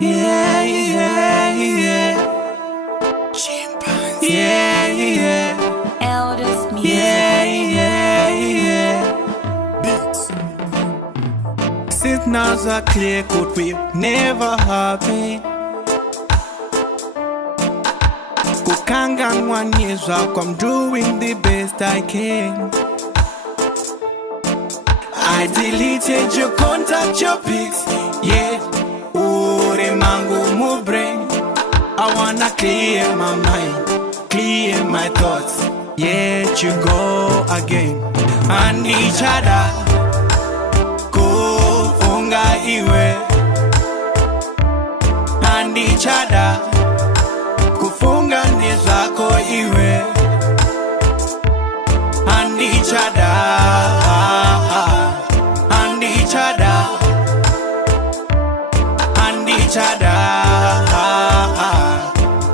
Yeah, yeah, yeah. Chimpanzee. Yeah, yeah. Eldest music. Yeah, yeah, yeah. Bigzoo. Since now's a clear could we never happen. Kukangan 1 years up, I'm doing the best I can. I deleted your contact, your pics, yeah. Ure mangu mu brain. I wanna clear my mind, clear my thoughts. Yet you go again. Handichada, kufunga iwe. Handichada, kufunga ndizako iwe. Handichada, Handichada, Handichada,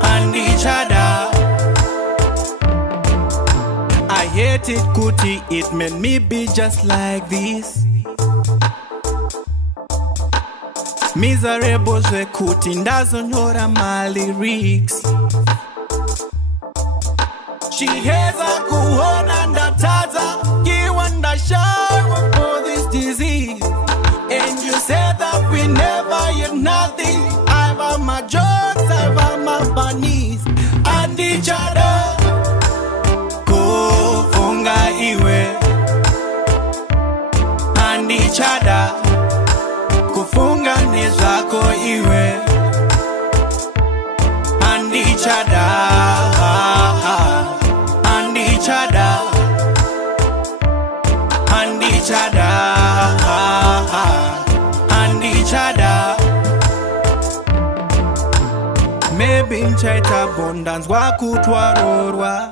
Handichada. I hate it, Kuti, it made me be just like this. Miserable zwe Kuti ndazonyora my lyrics. She has a kuhona ndataza kiwanda shower for this disease. And you said that we never hear nothing. I've had my jokes, I've had my bunnies. Handichada, kufunga iwe. Handichada, kufunga nizako iwe. Handichada, Handichada, Handichada, Handichada. Maybe in chaita abundance wakutwarorwa,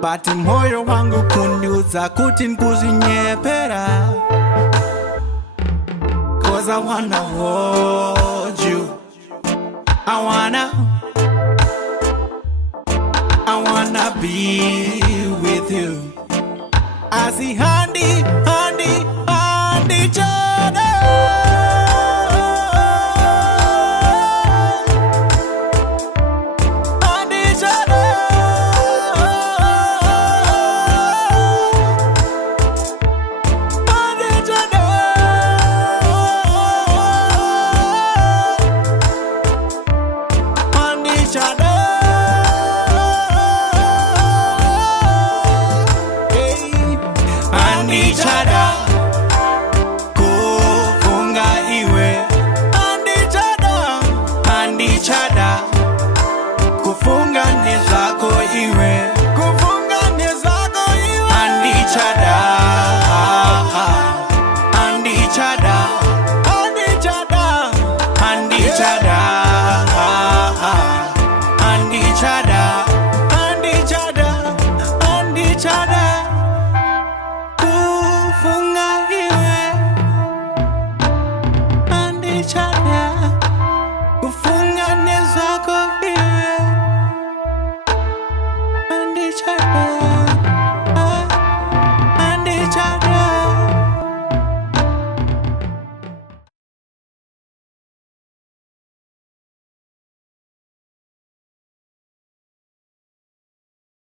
but moyo wangu kundiuza kuti nkuzinyepera. Cause I wanna hold you, I wanna be with you. I see Handi,